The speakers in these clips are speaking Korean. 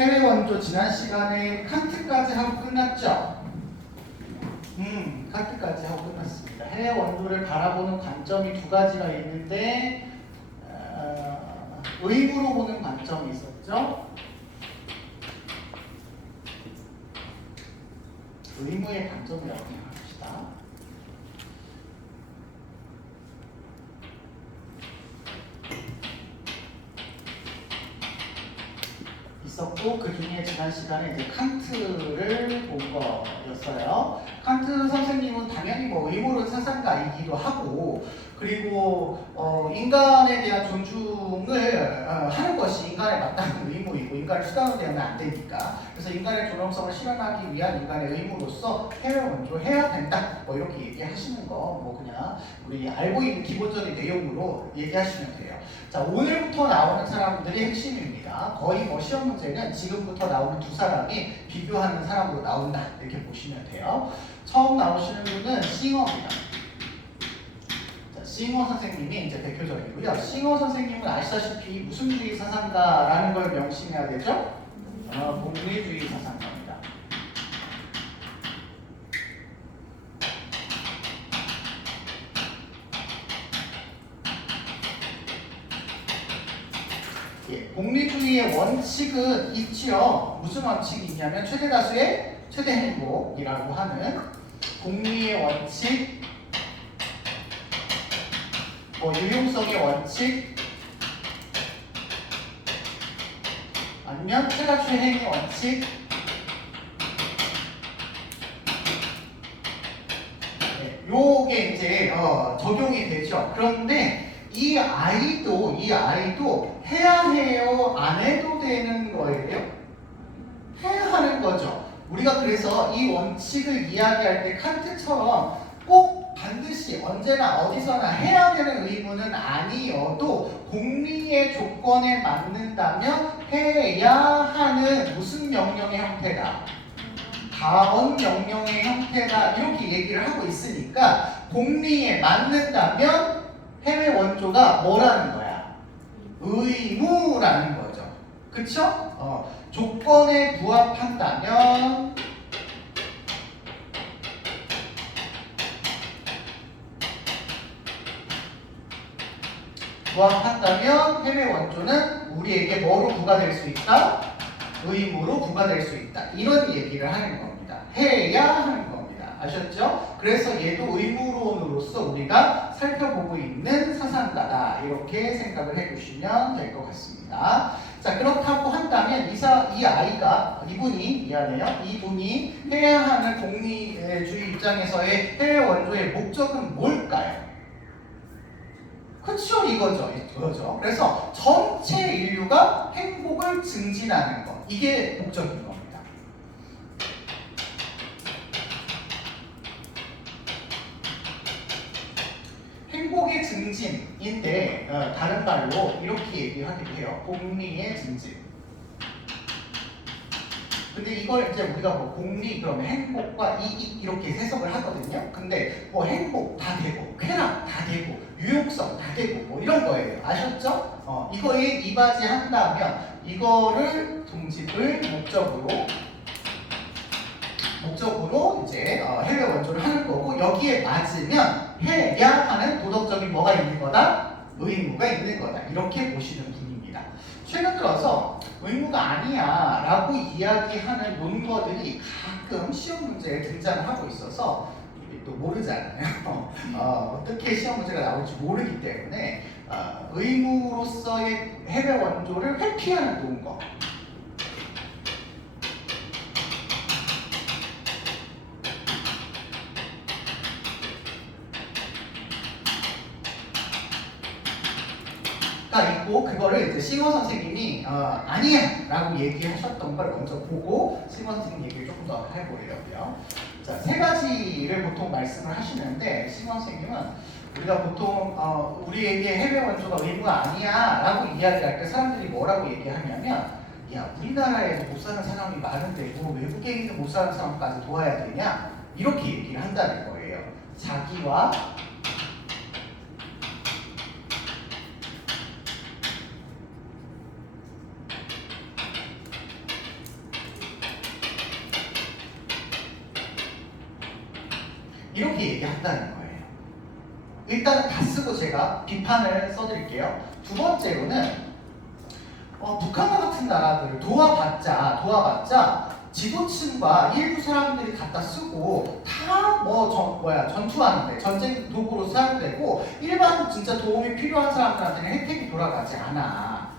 해외 원조 지난 시간에 칸트까지 하고 끝났죠? 칸트까지 하고 끝났습니다. 해외 원조를 바라보는 관점이 두 가지가 있는데 의무로 보는 관점이 있었죠? 의무의 관점이라고 생각합시다. 있었고 그 중에 지난 시간에 이제 칸트를 본 거였어요. 칸트 선생님은 당연히 뭐 의무론 사상가이기도 하고 그리고 인간에 대한 존중을 하는 것이 인간에 마땅한 의무이고 인간을 수단으로 대하면 안 되니까 그래서 인간의 존엄성을 실현하기 위한 인간의 의무로서 해외 원조해야 된다 뭐 이렇게 얘기하시는 거 뭐 그냥 우리 알고 있는 기본적인 내용으로 얘기하시면 돼요. 자, 오늘부터 나오는 사람들이 핵심입니다. 거의 뭐 시험 문제는 지금부터 나오는 두 사람이 비교하는 사람으로 나온다 이렇게 보시면 돼요. 처음 나오시는 분은 싱어입니다. 자, 싱어 선생님이 이제 대표적이고요. 싱어 선생님은 아시다시피 무슨주의 사상가라는 걸 명심해야 되죠? 복리주의 사상가입니다. 복리주의의 원칙은 있지요. 무슨 원칙이 있냐면 최대 다수의 최대 행복이라고 하는 복리의 원칙, 유용성의 원칙, 아니면 최다 최행의 원칙, 요게 이제 적용이 되죠. 그런데 이 아이도 해야 해요? 안 해도 되는 거예요? 해야 하는 거죠. 우리가 그래서 이 원칙을 이야기할 때 칸트처럼 꼭 반드시 언제나 어디서나 해야 되는 의무는 아니어도 공리의 조건에 맞는다면 해야 하는 무슨 명령의 형태다? 다원 명령의 형태다 이렇게 얘기를 하고 있으니까 공리에 맞는다면 해외 원조가 뭐라는 거야? 의무라는 거죠. 그쵸? 조건에 부합한다면 해외 원조는 우리에게 뭐로 부과될 수 있다? 의무로 부과될 수 있다. 이런 얘기를 하는 겁니다. 해야 하는 겁니다. 아셨죠? 그래서 얘도 의무론으로서 우리가 살펴보고 있는 사상가다. 이렇게 생각을 해주시면 될 것 같습니다. 자, 그렇다고 한다면 이분이 해야 하는 공리주의 입장에서의 해외 원조의 목적은 뭘까요? 그쵸, 이거죠. 그래서 전체 인류가 행복을 증진하는 것. 이게 목적인 겁니다. 행복의 증진인데 다른 말로 이렇게 얘기하기도 해요. 공리의 증진. 근데 이걸 이제 우리가 뭐 공리 그러면 행복과 이익 이렇게 해석을 하거든요. 근데 뭐 행복 다 되고 쾌락 다 되고 유용성 다 되고 뭐 이런 거예요. 아셨죠? 이거에 이바지한다면 이거를 동집을 목적으로 이제 해외 원조를 하는 거고 여기에 맞으면 해야 하는 도덕적인 뭐가 있는 거다? 의무가 있는 거다. 이렇게 보시는 분입니다. 최근 들어서 의무가 아니야 라고 이야기하는 논거들이 가끔 시험 문제에 등장하고 있어서 또 모르잖아요. 어떻게 시험 문제가 나올지 모르기 때문에 의무로서의 해외 원조를 회피하는 논거 가 있고 그거를 이제 싱어 선생님이 아니야 라고 얘기하셨던 걸 먼저 보고 싱어 선생님 얘기를 조금 더 해보려고요. 자, 세 가지를 보통 말씀을 하시는데 싱어 선생님은 우리가 보통 우리에게 해외 원조가 의무가 아니야 라고 이야기할 때 사람들이 뭐라고 얘기하냐면 야, 우리나라에도 못 사는 사람이 많은데 뭐 외국에 있는 못 사는 사람까지 도와야 되냐 이렇게 얘기를 한다는 거예요. 자기와 이렇게 얘기한다는 거예요. 일단은 다 쓰고 제가 비판을 써드릴게요. 두 번째로는 북한과 같은 나라들을 도와봤자 지도층과 일부 사람들이 갖다 쓰고 다 전투하는데 전쟁 도구로 사용되고 일반 진짜 도움이 필요한 사람들한테는 혜택이 돌아가지 않아.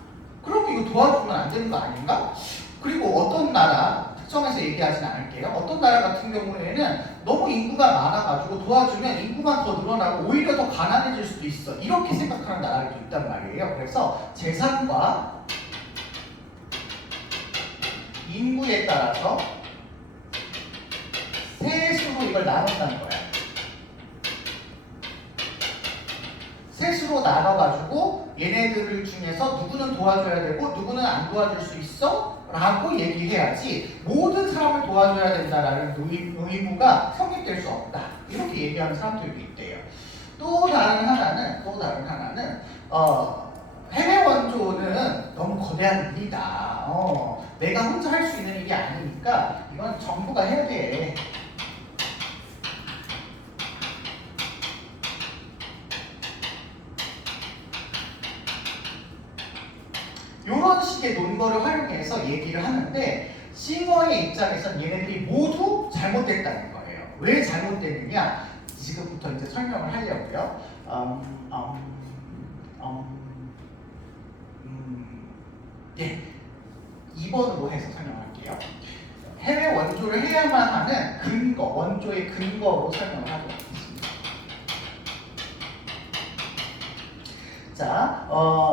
그럼 이거 도와주면 안 되는 거 아닌가? 그리고 어떤 나라 특정해서 얘기하진 않을게요. 어떤 나라 같은 경우에는 너무 인구가 많아가지고 도와주면 인구만 더 늘어나고 오히려 더 가난해질 수도 있어. 이렇게 생각하는 나라들도 있단 말이에요. 그래서 재산과 인구에 따라서 세수로 이걸 나눈다는 거야. 셋으로 나눠가지고 얘네들 중에서 누구는 도와줘야 되고 누구는 안 도와줄 수 있어? 라고 얘기해야지 모든 사람을 도와줘야 된다라는 의무가 성립될 수 없다. 이렇게 얘기하는 사람들도 있대요. 또 다른 하나는 해외 원조는 너무 거대한 일이다. 내가 혼자 할 수 있는 일이 아니니까 이건 정부가 해야 돼. 이런 식의 논거를 활용해서 얘기를 하는데 싱어의 입장에선 얘네들이 모두 잘못됐다는 거예요. 왜 잘못됐느냐? 지금부터 이제 설명을 하려고요. 2번으로 해서 설명할게요. 해외 원조를 해야만 하는 근거, 원조의 근거로 설명을 하도록 하겠습니다. 자,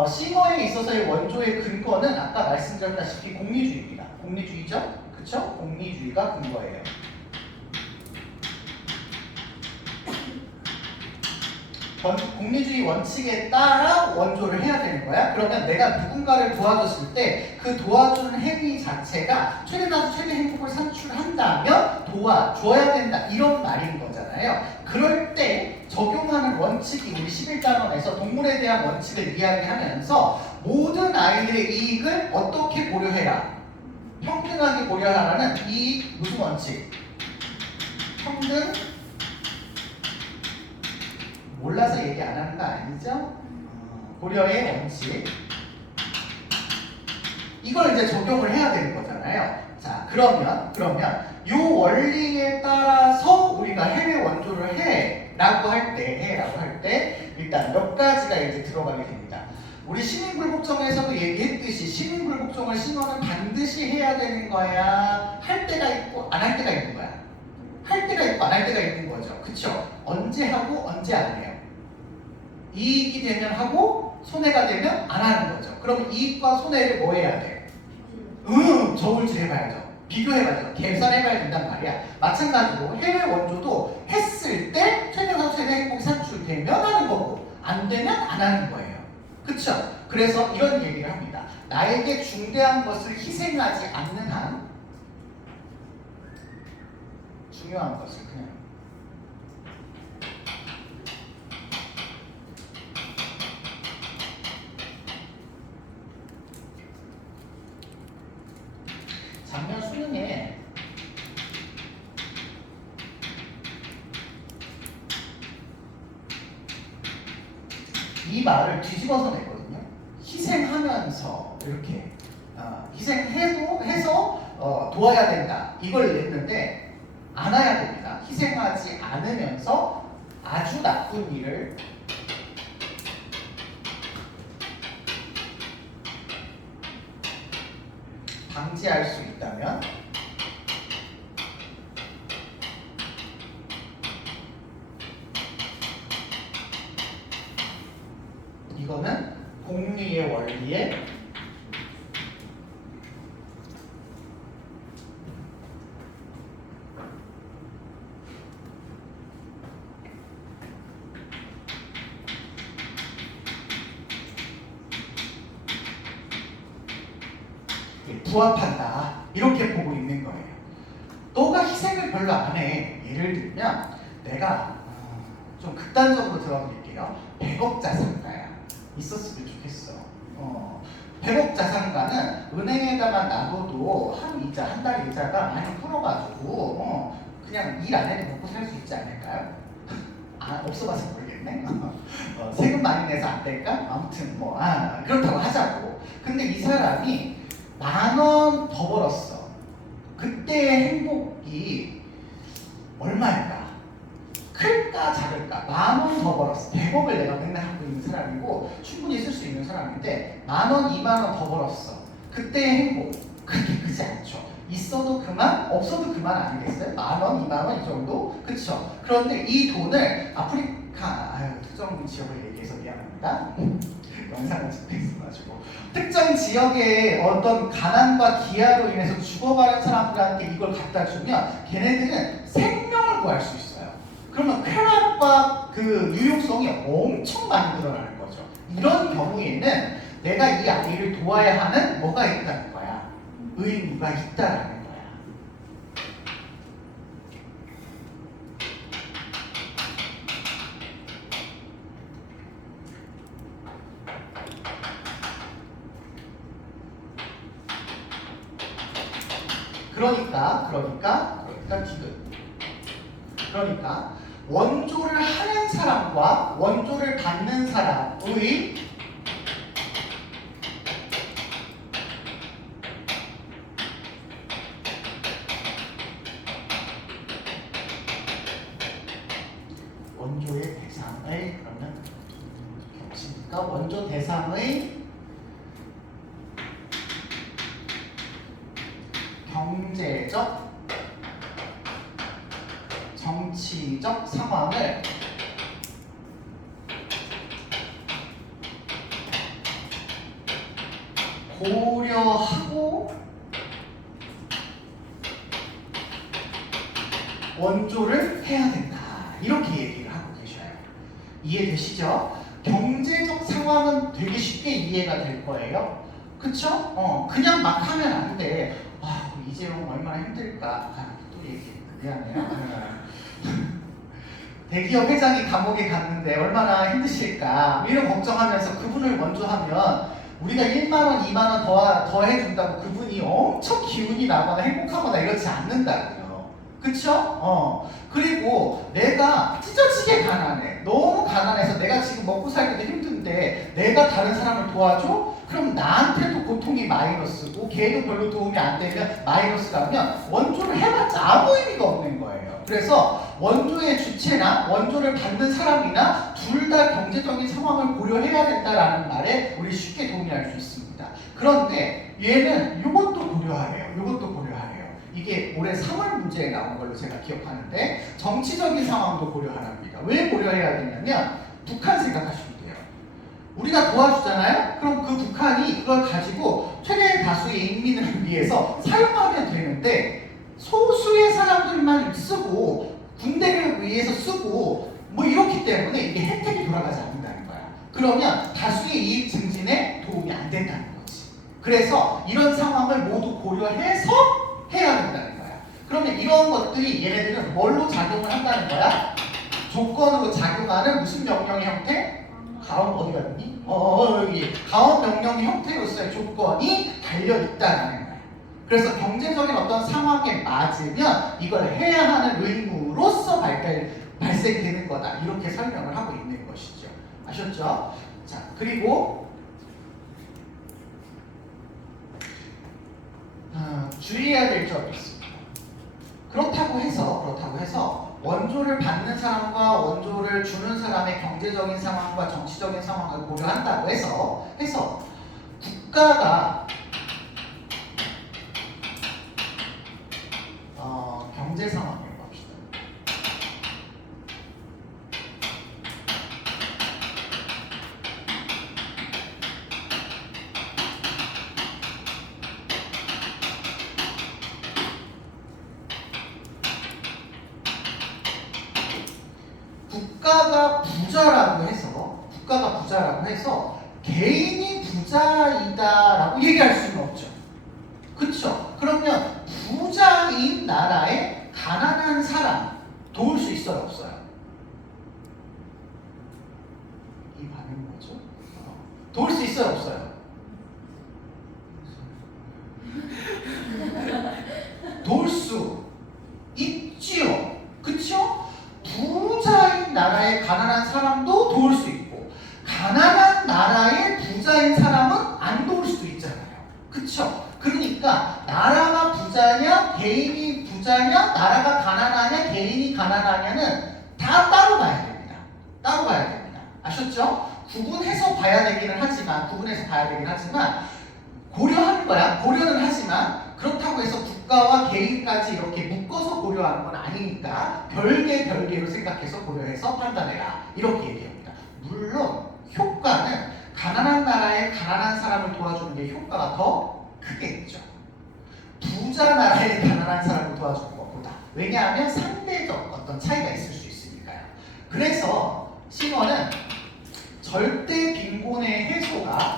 싱어에 있어서의 원조의 근거는 아까 말씀드렸다시피 공리주의입니다. 공리주의죠? 그쵸? 공리주의가 근거예요. 공리주의 원칙에 따라 원조를 해야 되는 거야. 그러면 내가 누군가를 도와줬을 때 그 도와주는 행위 자체가 최대한 최대 행복을 산출한다면 도와줘야 된다. 이런 말인 거잖아요. 그럴 때 적용하는 원칙이 우리 11단원에서 동물에 대한 원칙을 이야기하면서 모든 아이들의 이익을 어떻게 고려해라. 평등하게 고려하라는 이 무슨 원칙? 평등 몰라서 얘기 안 하는 거 아니죠? 고려의 원칙. 이걸 이제 적용을 해야 되는 거잖아요. 자, 그러면 이 원리에 따라서 우리가 해외 원조를 해라고 할 때 일단 몇 가지가 이제 들어가게 됩니다. 우리 시민불복종에서도 얘기했듯이 시민불복종을 싱어는 반드시 해야 되는 거야. 할 때가 있고 안 할 때가 있는 거야. 할 때가 있고 안 할 때가 있는 거죠. 그쵸? 언제 하고 언제 안 해요. 이익이 되면 하고 손해가 되면 안 하는 거죠. 그럼 이익과 손해를 뭐 해야 돼? 저울질 해봐야죠. 비교해봐야죠. 계산해봐야 된단 말이야. 마찬가지로 해외 원조도 했을 때 최대한 최대 행복이 산출되면 하는 거고 안 되면 안 하는 거예요. 그쵸? 그래서 이런 얘기를 합니다. 나에게 중대한 것을 희생하지 않는 한 중요한 것을 그냥 작년 수능에 이 말을 뒤집어서 냈거든요. 희생하면서 이렇게 해서 도와야 된다. 이걸 냈는데 안 해야 됩니다. 희생하지 않으면서 아주 나쁜 일을 방지할 수 있다면 이거는 공리의 원리에 부합한다. 이렇게 보고 있는 거예요. 너가 희생을 별로 안 해. 예를 들면 내가 좀 극단적으로 들어드릴게요. 100억 자산가야. 있었으면 좋겠어. 100억 자산가는 은행에다가 놔둬도 한 달 이자가 많이 불어가지고 그냥 일 안 해도 먹고 살 수 있지 않을까요? 아, 없어봐서 모르겠네. 세금 많이 내서 안 될까? 아무튼 뭐 그렇다고 하자고. 근데 이 사람이 10,000원 더 벌었어. 그때의 행복이 얼마일까? 클까 작을까? 10,000원 더 벌었어. 100억을 내가 맨날 하고 있는 사람이고 충분히 쓸 수 있는 사람인데 10,000원, 20,000원 더 벌었어. 그때의 행복 그렇게 크지 않죠. 있어도 그만, 없어도 그만 아니겠어요? 10,000원, 20,000원 이 정도? 그쵸? 그런데 이 돈을 아프리카, 특정 지역을 얘기해서 미안합니다. 영상을 집행해가지고 특정 지역의 어떤 가난과 기아로 인해서 죽어가는 사람들한테 이걸 갖다 주면 걔네들은 생명을 구할 수 있어요. 그러면 쾌락과 그 유용성이 엄청 많이 늘어나는 거죠. 이런 경우에는 내가 이 아이를 도와야 하는 뭐가 있다는 거야? 의무가 있다라는 거야. 그러니까 원조를 하는 사람과 원조를 받는 사람의 원조의 대상의 그러면 겹치니까 원조 대상의 경제적, 정치적 상황을 고려하고 원조를 해야 된다. 이렇게 얘기를 하고 계셔요. 이해되시죠? 경제적 상황은 되게 쉽게 이해가 될 거예요. 그쵸? 그냥 막 하면 안 돼. 이재용 얼마나 힘들까. 또 얘기해. 미안해요. 대기업 회장이 감옥에 갔는데 얼마나 힘드실까. 이런 걱정하면서 그분을 먼저 하면 우리가 1만원, 2만원 더 해준다고 그분이 엄청 기운이 나거나 행복하거나 이렇지 않는다고요. 그쵸? 그리고 내가 찢어지게 가난해. 너무 가난해서 내가 지금 먹고 살기도 힘든데 내가 다른 사람을 도와줘? 그럼 나한테도 고통이 마이너스고 걔도 별로 도움이 안 되면 마이너스라면 원조를 해봤자 아무 의미가 없는 거예요. 그래서 원조의 주체나 원조를 받는 사람이나 둘 다 경제적인 상황을 고려해야 된다라는 말에 우리 쉽게 동의할 수 있습니다. 그런데 얘는 이것도 고려하래요. 이것도 고려하래요. 이게 올해 3월 문제에 나온 걸로 제가 기억하는데 정치적인 상황도 고려하랍니다. 왜 고려해야 되냐면 북한 생각하시면 돼요. 우리가 도와주잖아요? 그럼 그 북한이 그걸 가지고 최대 다수의 인민을 위해서 사용하면 되는데 소수의 사람들만 쓰고 군대를 위해서 쓰고 뭐 이렇기 때문에 이게 혜택이 돌아가지 않는다는 거야. 그러면 다수의 이익 증진에 도움이 안 된다는 거지. 그래서 이런 상황을 모두 고려해서 해야 된다는 거야. 그러면 이런 것들이 얘네들은 뭘로 작용을 한다는 거야? 조건으로 작용하는 무슨 명령의 형태? 가원 어디 갔니? 여기 가원 명령 형태로서의 조건이 달려있다는 거예요. 그래서 경제적인 어떤 상황에 맞으면 이걸 해야 하는 의무로서 발생되는 거다. 이렇게 설명을 하고 있는 것이죠. 아셨죠? 자, 그리고 주의해야 될 점이 있습니다. 그렇다고 해서 원조를 받는 사람과 원조를 주는 사람의 경제적인 상황과 정치적인 상황을 고려한다고 해서 국가가 경제 상황을 봅시다. 국가가 부자라고 해서 개인이 부자이다라고 얘기할 수는 없죠. 그쵸? 그러면 부자인 나라에 가난한 사람 도울 수 있어요, 없어요? 이 반응이 뭐죠? 도울 수 있어요, 없어요? 도울 수 있지요. 나라가 부자냐, 개인이 부자냐, 나라가 가난하냐, 개인이 가난하냐는 다 따로 봐야 됩니다. 따로 봐야 됩니다. 아셨죠? 구분해서 봐야 되기는 하지만, 고려하는 거야. 고려는 하지만 그렇다고 해서 국가와 개인까지 이렇게 묶어서 고려하는 건 아니니까 별개로 생각해서 고려해서 판단해라. 이렇게 얘기합니다. 물론 효과는 가난한 나라에 가난한 사람을 도와주는 게 효과가 더 크겠죠. 부자 나라에 가난한 사람을 도와주는 것보다. 왜냐하면 상대적 어떤 차이가 있을 수 있으니까요. 그래서 싱어는 절대 빈곤의 해소가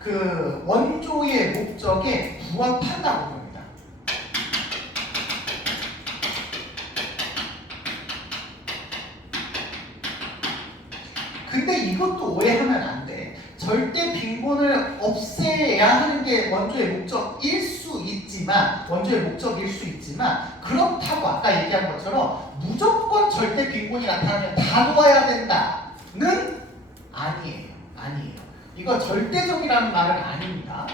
그 원조의 목적에 부합한다고 봅니다. 근데 이것도 오해하면 안 돼. 절대 빈곤을 없애야 하는 게 원조의 목적일 수 있지만 그렇다고 아까 얘기한 것처럼 무조건 절대 빈곤이 나타나면 다 도와야 된다는 아니에요. 이거 절대적이라는 말은 아닙니다.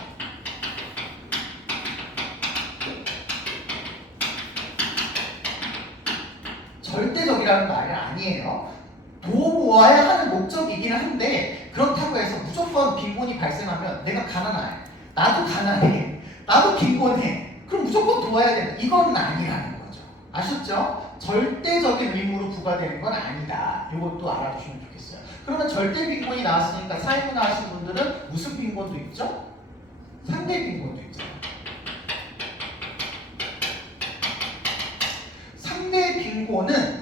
절대적이라는 말은 아니에요. 도와야 하는 목적이긴 한데 그렇다고 해서 무조건 빈곤이 발생하면 내가 가난해, 나도 가난해, 나도 빈곤해, 그럼 무조건 도와야 된다. 이건 아니라는 거죠. 아셨죠? 절대적인 의무로 부과되는 건 아니다. 이것도 알아두시면 좋겠어요. 그러면 절대 빈곤이 나왔으니까 사회문화 하신 분들은 무슨 빈곤도 있죠? 상대 빈곤도 있잖아요.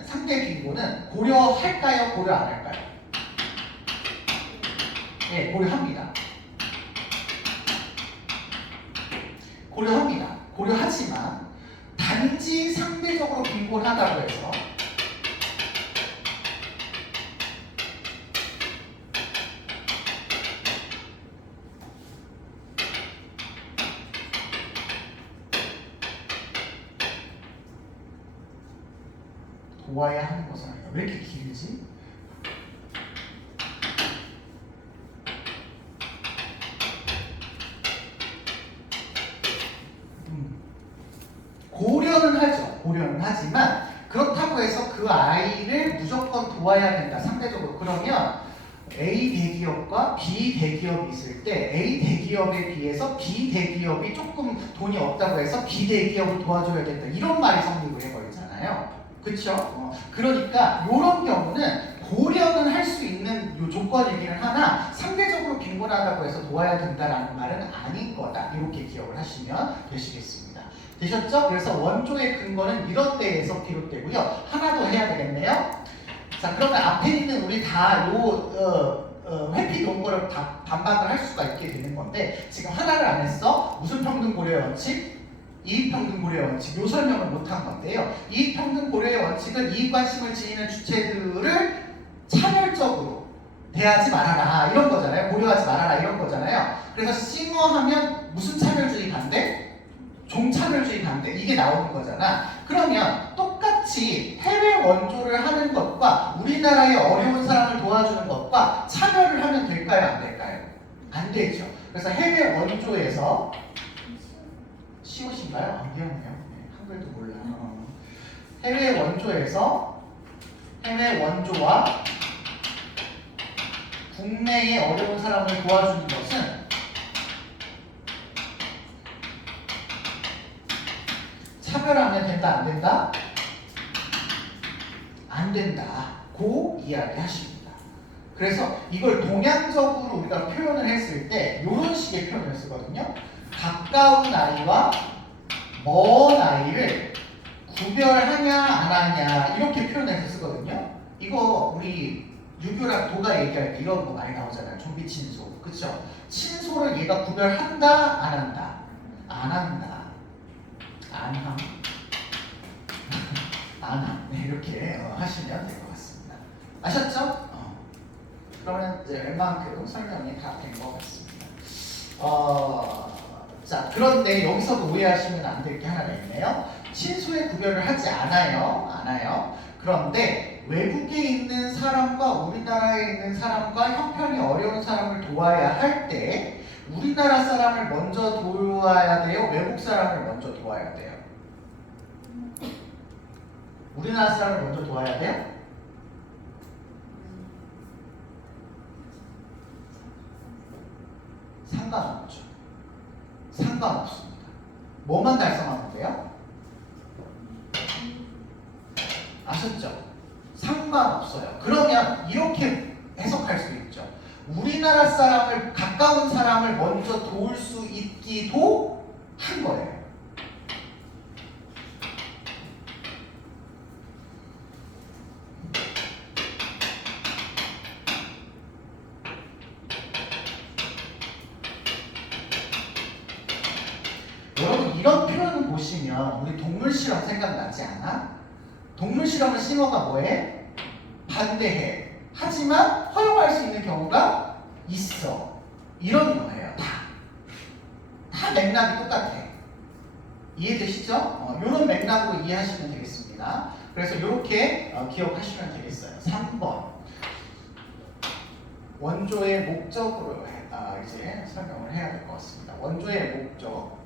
상대 빈곤은 고려할까요? 고려 안 할까요? 네, 고려합니다. 고려하지만 단지 상대적으로 빈곤하다고 해서 도와야 하는 것은 아니야. 왜 이렇게 길지? 고려는 하지만 그렇다고 해서 그 아이를 무조건 도와야 된다. 상대적으로. 그러면 A 대기업과 B 대기업이 있을 때 A 대기업에 비해서 B 대기업이 조금 돈이 없다고 해서 B 대기업을 도와줘야 된다. 이런 말이 성립을 해버리잖아요. 그렇죠? 그러니까 이런 경우는 고려는 할 수 있는 요 조건이기는 하나 상대적으로 빈곤하다고 해서 도와야 된다라는 말은 아닌 거다. 이렇게 기억을 하시면 되시겠습니다. 되셨죠? 그래서 원조의 근거는 이런 데에서 비롯되고요. 하나 더 해야 되겠네요. 자, 그러면 앞에 있는 우리 다 회피 논거를 다 반박을 할 수가 있게 되는 건데 지금 하나를 안 했어. 무슨 평등 고려의 원칙? 이익평등 고려의 원칙. 요 설명을 못한 건데요. 이익평등 고려의 원칙은 이익관심을 지니는 주체들을 차별적으로 대하지 말아라 이런 거잖아요. 고려하지 말아라 이런 거잖아요. 그래서 싱어하면 무슨 차별주의 반대? 종차별주의 반대. 이게 나오는 거잖아. 그러면 똑같이 해외 원조를 하는 것과 우리나라의 어려운 사람을 도와주는 것과 차별을 하면 될까요? 안 될까요? 안 되죠. 그래서 해외 원조에서 시옷인가요? 아, 미안해요. 네, 한글도 몰라요. 해외 원조와 국내의 어려운 사람을 도와주는 것은 차별하면 된다, 안 된다? 안 된다. 고 이야기 하십니다. 그래서 이걸 동양적으로 우리가 표현을 했을 때 이런 식의 표현을 쓰거든요. 가까운 아이와 먼 아이를 구별하냐 안 하냐 이렇게 표현해서 쓰거든요. 이거 우리 유교랑 도가 얘기할 때 이런 거 많이 나오잖아요. 좀비 친소. 그쵸? 친소를 얘가 구별한다 안 한다? 안 한다. 안함. 안함. 네, 이렇게 하시면 될 것 같습니다. 아셨죠? 그러면 이제 웬만큼 설명이 다 된 것 같습니다. 자, 그런데 여기서도 오해하시면 안 될 게 하나가 있네요. 친소의 구별을 하지 않아요. 그런데 외국에 있는 사람과 우리나라에 있는 사람과 형편이 어려운 사람을 도와야 할 때 우리나라 사람을 먼저 도와야 돼요? 외국 사람을 먼저 도와야 돼요? 우리나라 사람을 먼저 도와야 돼요? 상관없죠. 상관없습니다. 뭐만 달성하면 돼요? 아셨죠? 상관없어요. 그러면 이렇게 해석할 수 있죠. 우리나라 사람을, 가까운 사람을 먼저 도울 수 있기도 한 거예요. 여러분 이런 표현을 보시면 우리 동물 실험 생각나지 않아? 동물 실험은 싱어가 뭐해? 반대해. 하지만 허용할 수 있는 경우가 있어. 이런 거예요. 다 맥락이 똑같아. 이해되시죠? 이런 맥락으로 이해하시면 되겠습니다. 그래서 이렇게 기억하시면 되겠어요. 3번 원조의 목적으로 이제 설명을 해야 될 것 같습니다. 원조의 목적.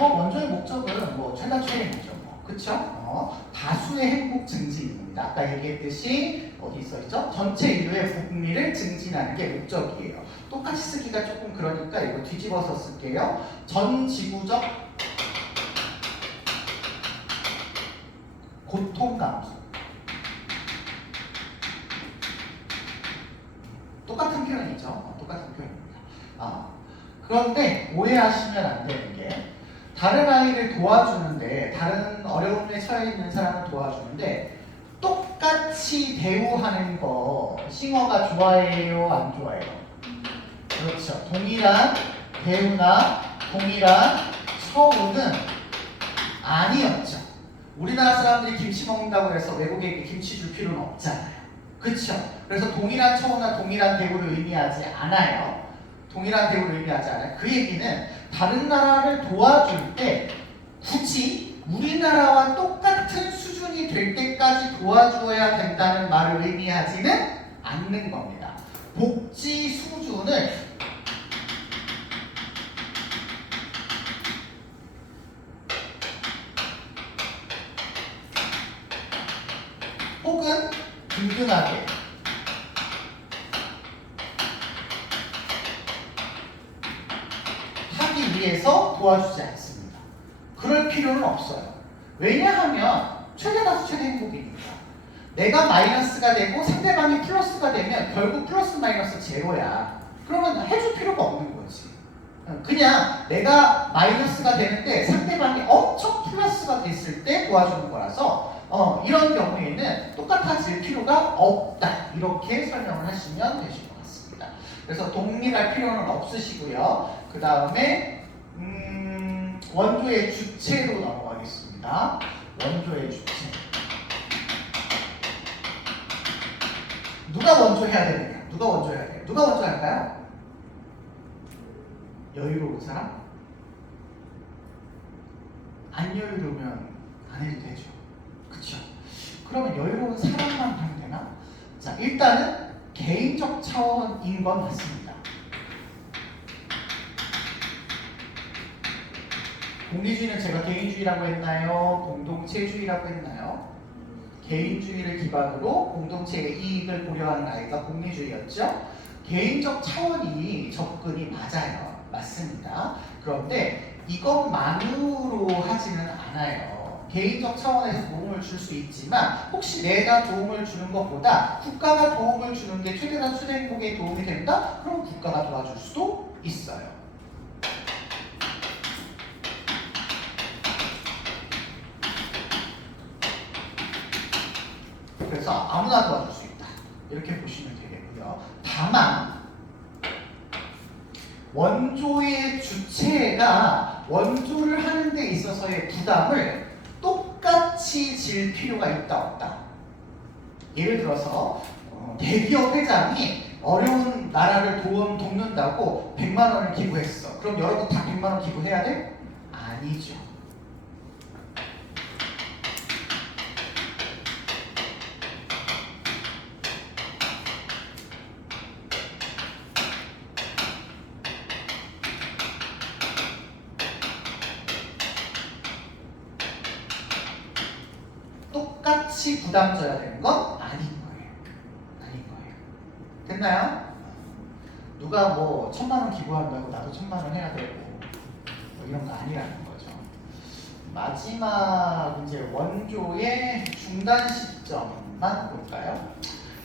원조의 목적은 최다 최대이죠. 그쵸? 다수의 행복 증진입니다. 아까 얘기했듯이 어디 써있죠? 전체 인류의 복리를 증진하는 게 목적이에요. 똑같이 쓰기가 조금 그러니까 이거 뒤집어서 쓸게요. 전 지구적 고통 감소. 똑같은 표현이죠. 똑같은 표현입니다. 그런데 오해하시면 안 되는 게 다른 아이를 도와주는데, 다른 어려움에 처해 있는 사람을 도와주는데 똑같이 대우하는 거 싱어가 좋아해요? 안 좋아해요? 그렇죠. 동일한 대우나 동일한 처우는 아니었죠. 우리나라 사람들이 김치 먹는다고 해서 외국에게 김치 줄 필요는 없잖아요. 그렇죠. 그래서 동일한 처우나 동일한 대우를 의미하지 않아요. 동일한 대우를 의미하지 않아요. 그 얘기는 다른 나라를 도와줄 때 굳이 우리나라와 똑같은 수준이 될 때까지 도와줘야 된다는 말을 의미하지는 않는 겁니다. 복지 수준을 혹은 든든하게 하기 위해서 도와주지 않습니다. 그럴 필요는 없어요. 왜냐하면 최대다수 최대 행복이니까. 내가 마이너스가 되고 상대방이 플러스가 되면 결국 플러스 마이너스 제로야. 그러면 해줄 필요가 없는 거지. 그냥 내가 마이너스가 되는데 상대방이 엄청 플러스가 됐을 때 도와주는 거라서 이런 경우에는 똑같아질 필요가 없다. 이렇게 설명을 하시면 되실 것 같습니다. 그래서 동일할 필요는 없으시고요. 그 다음에 원조의 주체로 넘어가겠습니다. 원조의 주체. 누가 원조 해야 되느냐? 누가 원조 해야 돼요? 누가 원조 할까요? 여유로운 사람? 안 여유로우면 안 해도 되죠. 그쵸? 그러면 여유로운 사람만 하면 되나? 자, 일단은 개인적 차원인 건 맞습니다. 공리주의는 제가 개인주의라고 했나요? 공동체주의라고 했나요? 개인주의를 기반으로 공동체의 이익을 고려하는 아이가 공리주의였죠? 개인적 차원이 접근이 맞아요. 맞습니다. 그런데 이것만으로 하지는 않아요. 개인적 차원에서 도움을 줄 수 있지만 혹시 내가 도움을 주는 것보다 국가가 도움을 주는 게 최대한 수대 행복에 도움이 된다? 그럼 국가가 도와줄 수도 있어요. 그래서 아무나 도와줄 수 있다. 이렇게 보시면 되겠고요. 다만 원조의 주체가 원조를 하는 데 있어서의 부담을 똑같이 질 필요가 있다 없다. 예를 들어서 대기업 회장이 어려운 나라를 돕는다고 100만 원을 기부했어. 그럼 여러분 다 100만 원 기부해야 돼? 아니죠. 똑같이 부담 져야 되는 건 아닌 거예요. 아닌 거예요. 됐나요? 누가 뭐 1,000만 원 기부한다고 나도 1,000만 원 해야 되고 뭐 이런 거 아니라는 거죠. 마지막 이제 원조의 중단 시점만 볼까요?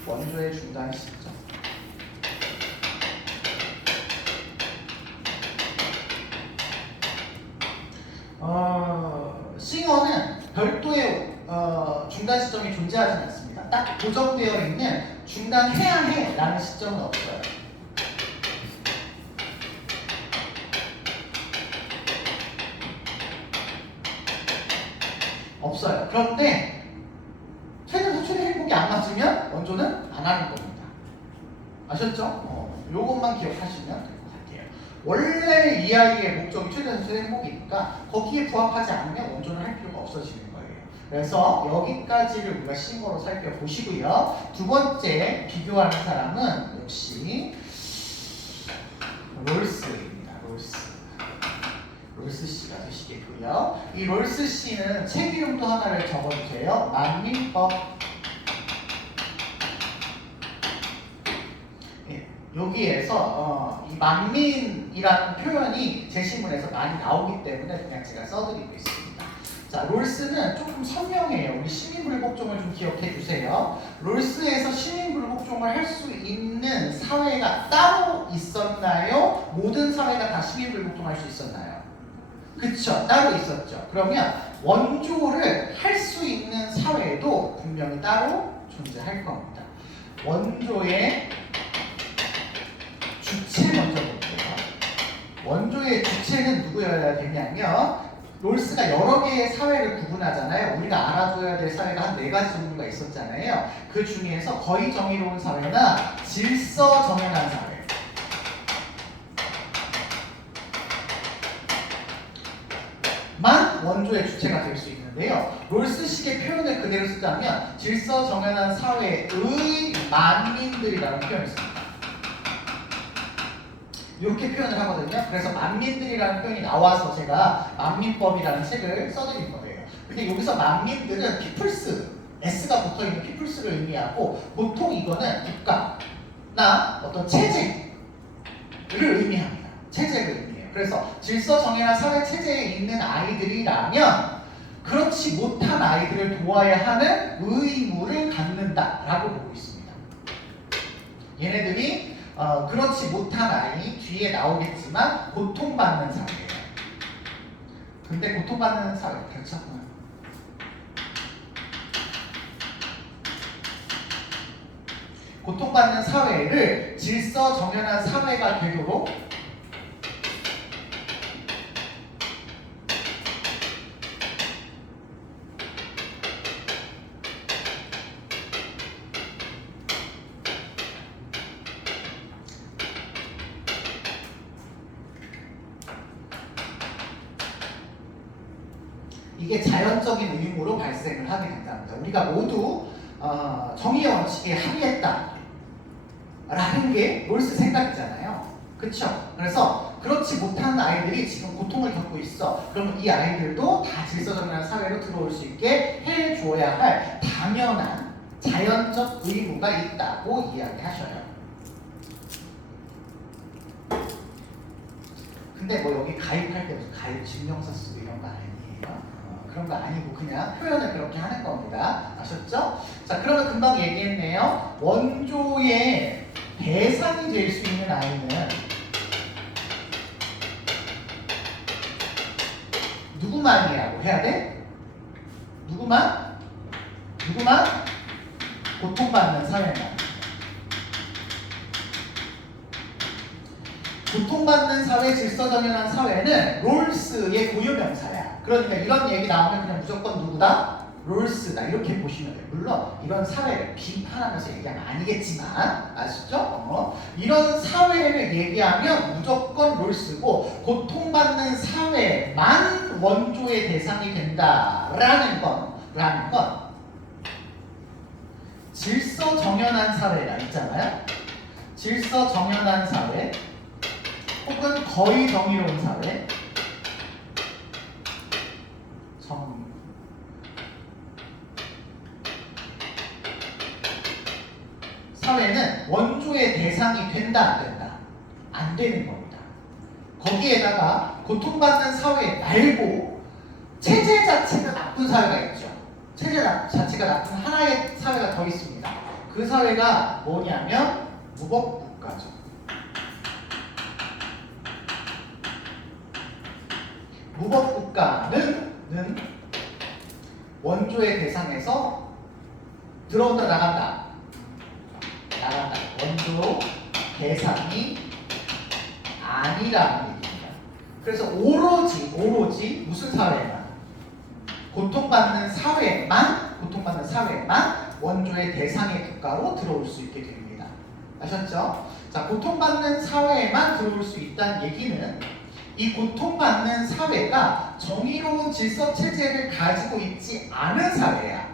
원조의 중단 시점. 싱어는 별도의 중단 시점이 존재하지 않습니다. 딱 고정되어 있는 중단해야 해 라는 시점은 없어요. 없어요. 그런데 최대에서 최대 행복이 안 맞으면 원조는 안 하는 겁니다. 아셨죠? 요것만 기억하시면 될 것 같아요. 원래 이 아이의 목적이 최대에서 최대 행복이니까 거기에 부합하지 않으면 원조는 할 필요가 없어지는 거예요. 그래서 여기까지를 우리가 싱어로 살펴보시고요. 두 번째 비교하는 사람은 역시 롤스입니다. 롤스 씨가 되시겠고요. 이 롤스 씨는 책 이름도 하나를 적어주세요. 만민법. 네, 여기에서 이 만민이라는 표현이 제시문에서 많이 나오기 때문에 그냥 제가 써드리고 있습니다. 자, 롤스는 조금 선명해요. 우리 시민불복종을 좀 기억해 주세요. 롤스에서 시민불복종을 할 수 있는 사회가 따로 있었나요? 모든 사회가 다 시민불복종할 수 있었나요? 그쵸, 따로 있었죠. 그러면 원조를 할 수 있는 사회도 분명히 따로 존재할 겁니다. 원조의 주체 먼저 볼게요. 원조의 주체는 누구여야 되냐면 롤스가 여러 개의 사회를 구분하잖아요. 우리가 알아둬야 될 사회가 한 4가지 정도가 있었잖아요. 그 중에서 거의 정의로운 사회나 질서 정연한 사회, 만 원조의 주체가 될 수 있는데요. 롤스식의 표현을 그대로 쓰자면 질서 정연한 사회의 만민들이라는 표현을 씁니다. 이렇게 표현을 하거든요. 그래서 만민들이라는 표현이 나와서 제가 만민법이라는 책을 써드린 거예요. 근데 여기서 만민들은 피플스, S가 붙어있는 피플스를 의미하고 보통 이거는 국가나 어떤 체제를 의미합니다. 체제를 의미해요. 그래서 질서 정연한 사회 체제에 있는 아이들이라면 그렇지 못한 아이들을 도와야 하는 의무를 갖는다라고 보고 있습니다. 얘네들이 그렇지 못한 아이 뒤에 나오겠지만 고통받는 사회예요. 근데 고통받는 사회 그렇죠? 고통받는 사회를 질서 정연한 사회가 되도록 이게 자연적인 의무로 발생을 하게 된답니다. 우리가 모두 정의의 원칙에 합의했다 라는 게 롤스 생각이잖아요. 그쵸? 그래서 그렇지 못한 아이들이 지금 고통을 겪고 있어. 그러면 이 아이들도 다 질서정연한 사회로 들어올 수 있게 해줘야 할 당연한 자연적 의무가 있다고 이야기하셔요. 근데 뭐 여기 가입할 때 무슨 가입 증명서 쓰고 이런 거 아니에요. 그런 거 아니고 그냥 표현을 그렇게 하는 겁니다. 아셨죠? 자, 그러면 금방 얘기했네요. 원조의 대상이 될 수 있는 아이는 누구만이라고 해야 돼? 누구만? 고통받는 사회만. 고통받는 사회, 질서정연한 사회는 롤스의 고유명사야. 그러니까 이런 얘기 나오면 그냥 무조건 누구다? 롤스다. 이렇게 보시면 돼요. 물론 이런 사회를 비판하면서 얘기하면 아니겠지만 아시죠? 이런 사회를 얘기하면 무조건 롤스고 고통받는 사회만 사회만 원조의 대상이 된다라는 건 질서 정연한 사회가 있잖아요. 질서 정연한 사회 혹은 거의 정의로운 사회 사회는 원조의 대상이 된다 안 된다? 안 되는 겁니다. 거기에다가 고통받는 사회 말고 체제 자체가 나쁜 사회가 있죠. 체제 자체가 나쁜 하나의 사회가 더 있습니다. 그 사회가 뭐냐면 무법국가죠. 무법국가는 원조의 대상에서 들어온다 나간다. 원조 대상이 아니라는 얘기입니다. 그래서 오로지 무슨 사회만 고통받는 사회만 원조의 대상의 국가로 들어올 수 있게 됩니다. 아셨죠? 자, 고통받는 사회에만 들어올 수 있다는 얘기는 이 고통받는 사회가 정의로운 질서 체제를 가지고 있지 않은 사회야.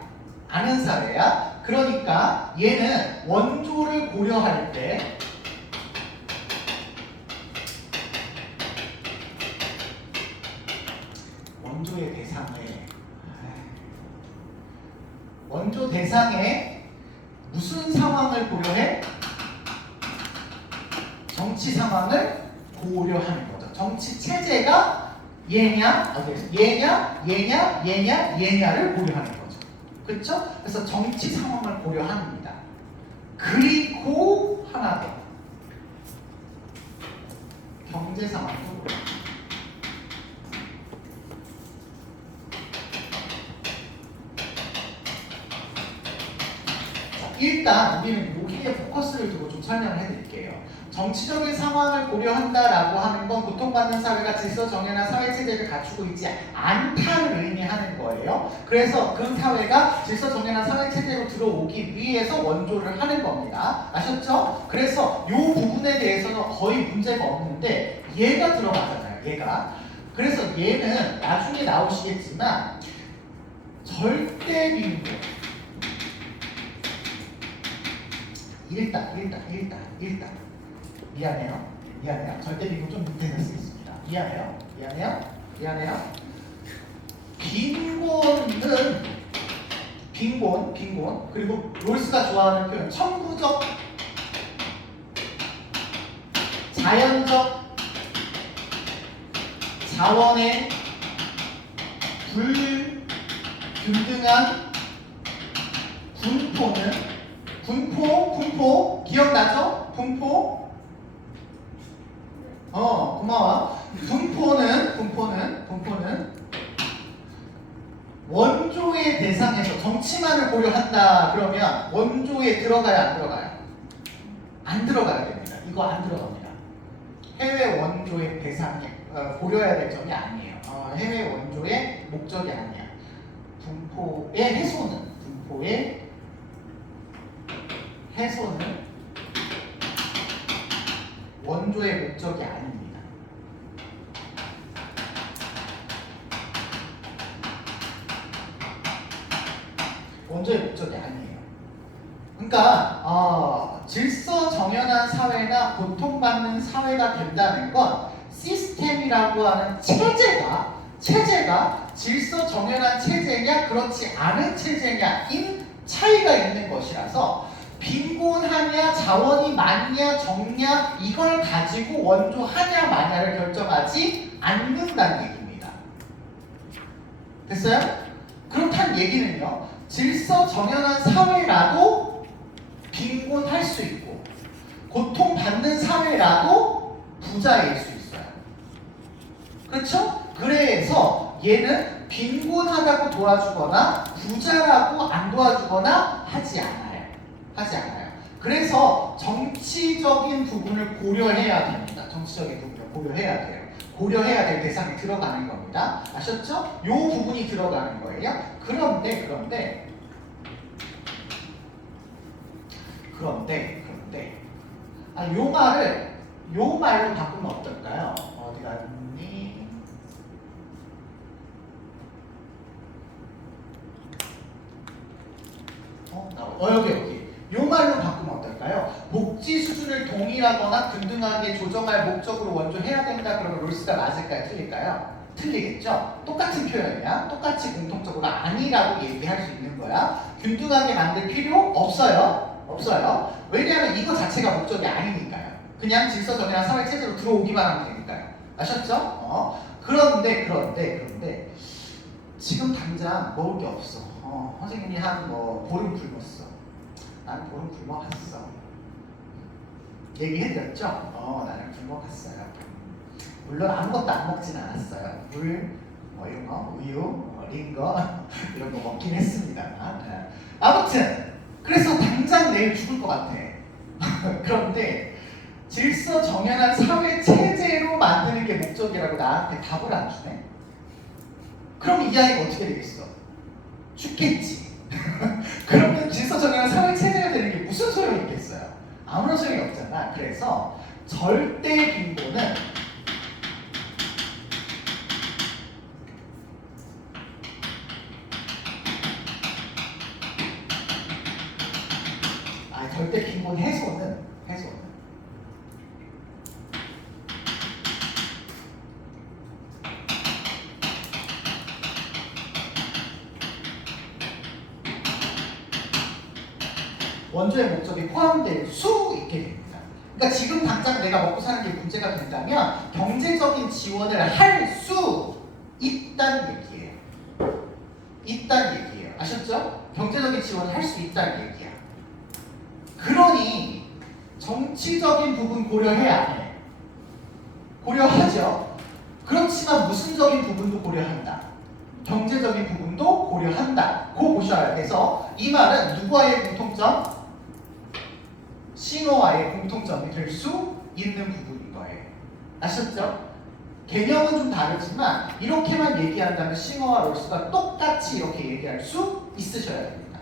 그러니까 얘는 원조를 고려할 때 원조 대상에 무슨 상황을 고려해? 정치 상황을 고려하는 거죠. 정치 체제가 얘냐를 고려하는 거죠. 그렇죠? 그래서 정치 상황을 고려합니다. 그리고 하나 더 경제 상황도 고려합니다. 일단 우리는 여기에 포커스를 두고 좀 설명을 해드릴게요. 정치적인 상황을 고려한다라고 하는 건 고통받는 사회가 질서 정연한 사회체제를 갖추고 있지 않다를 의미하는 거예요. 그래서 그 사회가 질서 정연한 사회체제로 들어오기 위해서 원조를 하는 겁니다. 아셨죠? 그래서 이 부분에 대해서는 거의 문제가 없는데 얘가 들어가잖아요. 얘가. 그래서 얘는 나중에 나오시겠지만 절대 빈도 일단 미안해요. 절대 빈도 좀 밑에 낼 수 있습니다. 미안해요. 빈곤 그리고 롤스가 좋아하는 표현 천부적 자연적 자원의 불균등한 분포 기억나죠? 분포 고마워. 분포는 원조의 대상에서 정치만을 고려한다 그러면 원조에 들어가야 안 들어가요? 안 들어가야 됩니다. 이거 안 들어갑니다. 해외 원조의 대상에 고려해야 될 점이 아니에요. 해외 원조의 목적이 아니야. 분포의 해소는 원조의 목적이 아닙니다. 원조의 목적이 아니에요. 그러니까 질서 정연한 사회나 고통받는 사회가 된다는 건 시스템이라고 하는 체제가 질서 정연한 체제냐 그렇지 않은 체제냐인 차이가 있는 것이라서 빈곤하냐 자원이 많냐 적냐 이걸 가지고 원조하냐 마냐를 결정하지 않는다는 얘기입니다. 됐어요? 그렇다는 얘기는요, 질서 정연한 사회라도 빈곤할 수 있고 고통받는 사회라도 부자일 수 있어요. 그렇죠? 그래서 얘는 빈곤하다고 도와주거나 부자라고 안 도와주거나 하지 않아요. 그래서 정치적인 부분을 고려해야 됩니다. 고려해야 될 대상이 들어가는 겁니다. 아셨죠? 요 부분이 들어가는 거예요. 그런데 요 말로 바꾸면 어떨까요? 어디 갔니? 여기. 요 말로 바꾸면 어떨까요? 목지 수준을 동일하거나 균등하게 조정할 목적으로 원조해야 된다. 그러면 롤스가 맞을까요? 틀릴까요? 틀리겠죠? 똑같은 표현이야. 똑같이 공통적으로 아니라고 얘기할 수 있는 거야. 균등하게 만들 필요 없어요. 없어요. 왜냐하면 이거 자체가 목적이 아니니까요. 그냥 질서 정연한 사회 체제로 들어오기만 하면 되니까요. 아셨죠? 그런데 지금 당장 먹을 게 없어. 선생님이 한 보름 굶었어. 나는 보름 굶어갔어. 얘기해드렸죠? 나는 굶어갔어요. 물론 아무것도 안 먹진 않았어요. 물, 이런 거, 우유, 링거 이런 거 먹긴 했습니다. 아무튼 그래서 당장 내일 죽을 것 같아. 그런데 질서 정연한 사회 체제로 만드는 게 목적이라고 나한테 답을 안 주네. 그럼 이 아이가 어떻게 되겠어? 죽겠지. 그러면 질서 정연한 사회 체제가 되는 게 무슨 소용이 있겠어요? 아무런 소용이 없잖아. 그래서 절대 빈곤은 절대 빈곤 해소는 원조의 목적이 포함될 수 있게 됩니다. 그러니까 지금 당장 내가 먹고 사는 게 문제가 된다면 경제적인 지원을 할 수 있다는 얘기예요. 아셨죠? 경제적인 지원을 할 수 있다는 얘기야. 그러니 정치적인 부분 고려해야 해. 고려하죠. 그렇지만 무슨적인 부분도 고려한다. 경제적인 부분도 고려한다. 고 보셔야 돼서 이 말은 누구와의 공통점? 싱어와의 공통점이 될 수 있는 부분인 거예요. 아셨죠? 개념은 좀 다르지만 이렇게만 얘기한다면 싱어와 롤스가 똑같이 이렇게 얘기할 수 있으셔야 됩니다.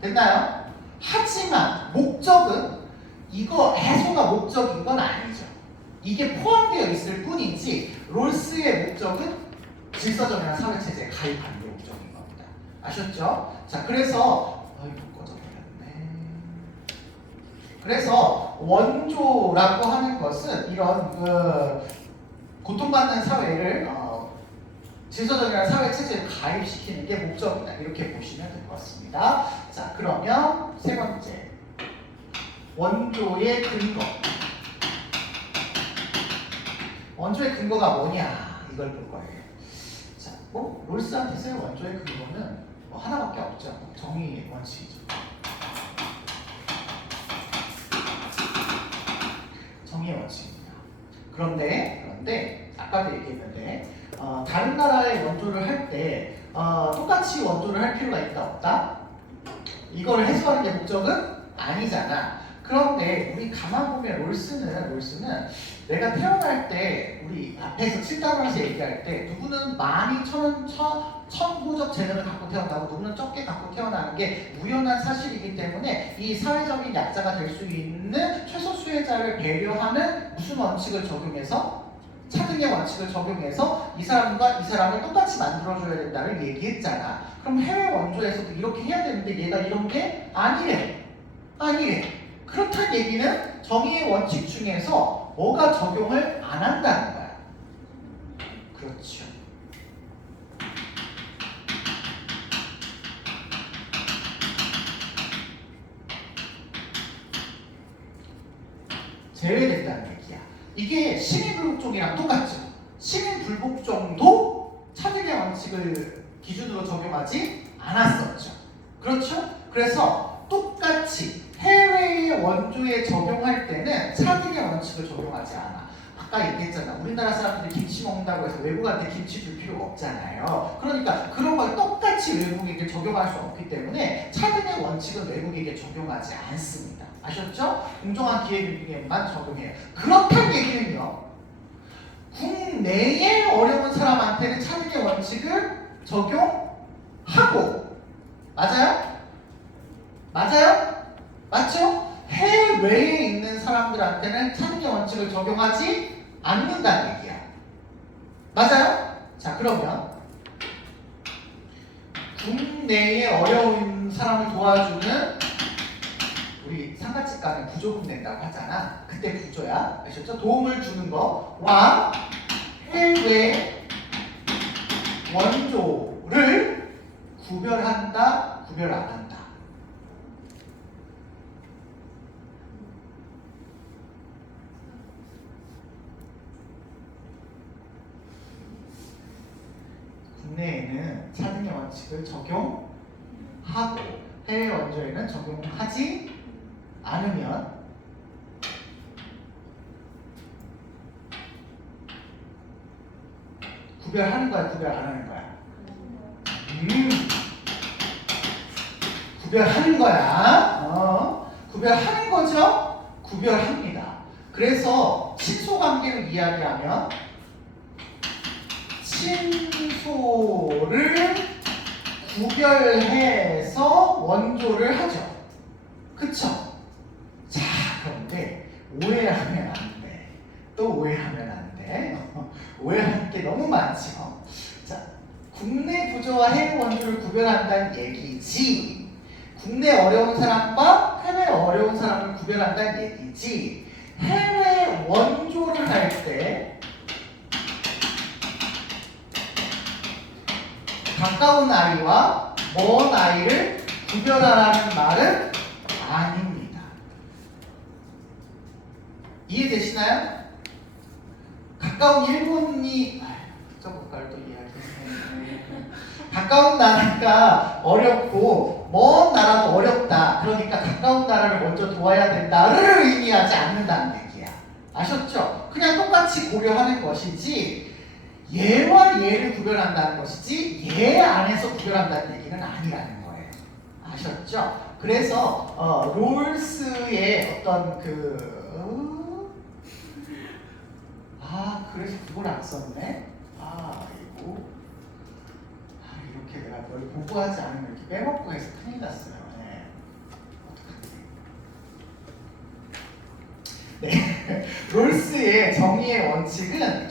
됐나요? 하지만 목적은 이거 해소가 목적인 건 아니죠. 이게 포함되어 있을 뿐이지 롤스의 목적은 질서정연한 사회체제에 가입하는 게 목적인 겁니다. 아셨죠? 자, 그래서 그래서 원조라고 하는 것은 이런 고통받는 사회를 질서정연한 사회체제에 가입시키는 게 목적이다. 이렇게 보시면 될 것 같습니다. 자, 그러면 세 번째 원조의 근거. 원조의 근거가 뭐냐 이걸 볼 거예요. 자, 롤스한테서의 원조의 근거는 하나밖에 없죠. 정의 원칙이죠. 정의 원칙입니다. 그런데 아까도 얘기했는데 다른 나라의 원조를 할 때 똑같이 원조를 할 필요가 있다 없다? 이거를 해소하는 게 목적은 아니잖아. 그런데 우리 가만 보면 롤스는 내가 태어날 때 우리 앞에서 7단원에서 얘기할 때 누구는 많이 천부적 재능을 갖고 태어나고 누구는 적게 갖고 태어나는 게 우연한 사실이기 때문에 이 사회적인 약자가 될 수 있는 최소 수혜자를 배려하는 무슨 원칙을 적용해서 차등의 원칙을 적용해서 이 사람과 이 사람을 똑같이 만들어줘야 된다를 얘기했잖아. 그럼 해외 원조에서도 이렇게 해야 되는데 얘가 이런 게 아니래. 그렇다는 얘기는 정의의 원칙 중에서 뭐가 적용을 안 한다는 거야. 그렇죠. 제외된다는 얘기야. 이게 시민불복종이랑 똑같죠. 시민불복종도 차등의 원칙을 기준으로 적용하지 않았었죠. 그렇죠? 그래서 똑같이 해외의 원조에 적용할 때는 차등의 원칙을 적용하지 않아. 아까 얘기했잖아. 우리나라 사람들이 김치 먹는다고 해서 외국한테 김치 줄 필요가 없잖아요. 그러니까 그런 걸 똑같이 외국에게 적용할 수 없기 때문에 차등의 원칙은 외국에게 적용하지 않습니다. 아셨죠? 공정한 기회비용에만 적용해요. 그렇다는 얘기는요. 국내에 어려운 사람한테는 차등의 원칙을 적용하고 맞아요? 맞죠? 해외에 있는 사람들한테는 차등의 원칙을 적용하지 않는다는 얘기야. 맞아요? 자, 그러면 국내에 어려운 사람을 도와주는 우리 상가집 가면 부조금 낸다고 하잖아. 그때 부조야. 아셨죠? 도움을 주는 거와 해외 원조를 구별한다, 구별 안 한다. 국내에는 차등의 원칙을 적용하고 해외 원조에는 적용하지 않으면 구별하는 거야, 구별 안 하는 거야? 구별하는 거야. 구별하는 거죠? 구별합니다. 그래서 친소관계를 이야기하면 친소를 구별해서 원조를 하죠. 그쵸? 자, 그런데 오해하면 안 돼. 또 오해하면 안 돼. 오해할 게 너무 많죠. 자, 국내 부조와 해외 원조를 구별한다는 얘기지. 국내 어려운 사람과 해외 어려운 사람을 구별한다는 얘기지. 해외 원조를 할 때 가까운 아이와 먼 아이를 구별하라는 말은 아닙니다. 이해되시나요? 가까운 일본이 저것깔도 이야기했네. 가까운 나라가 어렵고 먼 나라도 어렵다. 그러니까 가까운 나라를 먼저 도와야 된다를 의미하지 않는다는 얘기야. 아셨죠? 그냥 똑같이 고려하는 것이지 얘와 얘를 구별한다는 것이지 얘 안에서 구별한다는 얘기는 아니라는 거예요. 아셨죠? 그래서 롤스의 어떤 그래서 그걸 안 썼네? 이렇게 내가 널 보고하지 않으면 이렇게 빼먹고 해서 큰일 났어요. 네. 네. 롤스의 정의의 원칙은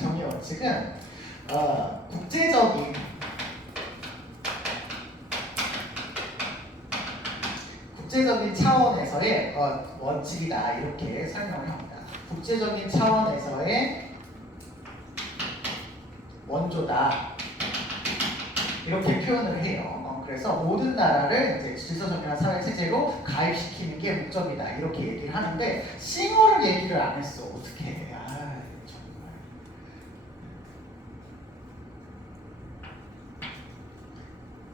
국제적인 차원에서의 원칙이다 이렇게 설명을 합니다. 국제적인 차원에서의 원조다 이렇게 표현을 해요. 그래서 모든 나라를 이제 질서정연한 사회 체제로 가입시키는 게 목적이다 이렇게 얘기를 하는데 싱어를 얘기를 안 했어. 어떻게 해?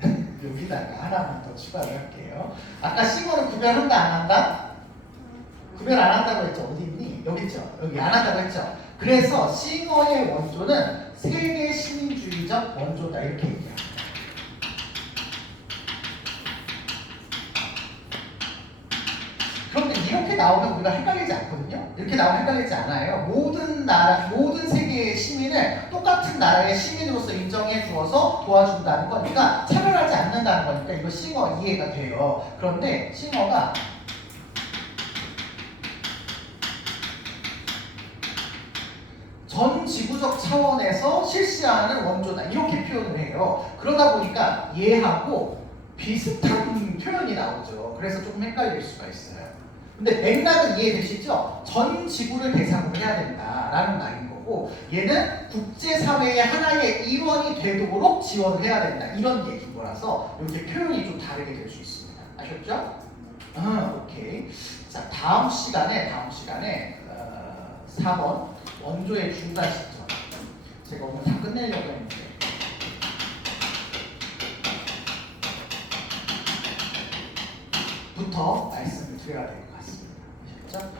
정말. 여기다가 하나만 더 추가를 할게요. 아까 싱어를 구별한다 안 한다? 구별 안 한다고 했죠. 어디 있니? 여기 있죠. 여기 안 한다고 했죠. 그래서 싱어의 원조는 세계 시민주의적 원조다 이렇게 얘기합니다. 그런데 이렇게 나오면 우리가 헷갈리지 않거든요. 이렇게 나오면 헷갈리지 않아요. 모든 세계의 시민을 똑같은 나라의 시민으로서 인정해 주어서 도와준다는 거니까 차별하지 않는다는 거니까 이거 싱어 이해가 돼요. 그런데 싱어가 전 지구적 차원에서 실시하는 원조다 이렇게 표현을 해요. 그러다 보니까 얘하고 비슷한 표현이 나오죠. 그래서 조금 헷갈릴 수가 있어요. 근데 맥락은 이해되시죠? 전 지구를 대상으로 해야 된다라는 말인 거고 얘는 국제사회의 하나의 일원이 되도록 지원을 해야 된다 이런 얘기인 거라서 이렇게 표현이 좀 다르게 될 수 있습니다. 아셨죠? 오케이. 자, 다음 시간에 4번 원조의 중간 시점. 제가 오늘 다 끝내려고 했는데 부터 말씀을 드려야 될 것 같습니다. 아셨죠?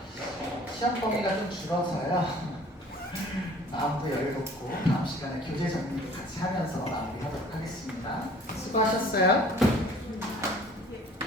시험 범위가 좀 줄어서요. 마음도 여유롭고 다음 시간에 교재 정리도 같이 하면서 마무리하도록 하겠습니다. 수고하셨어요.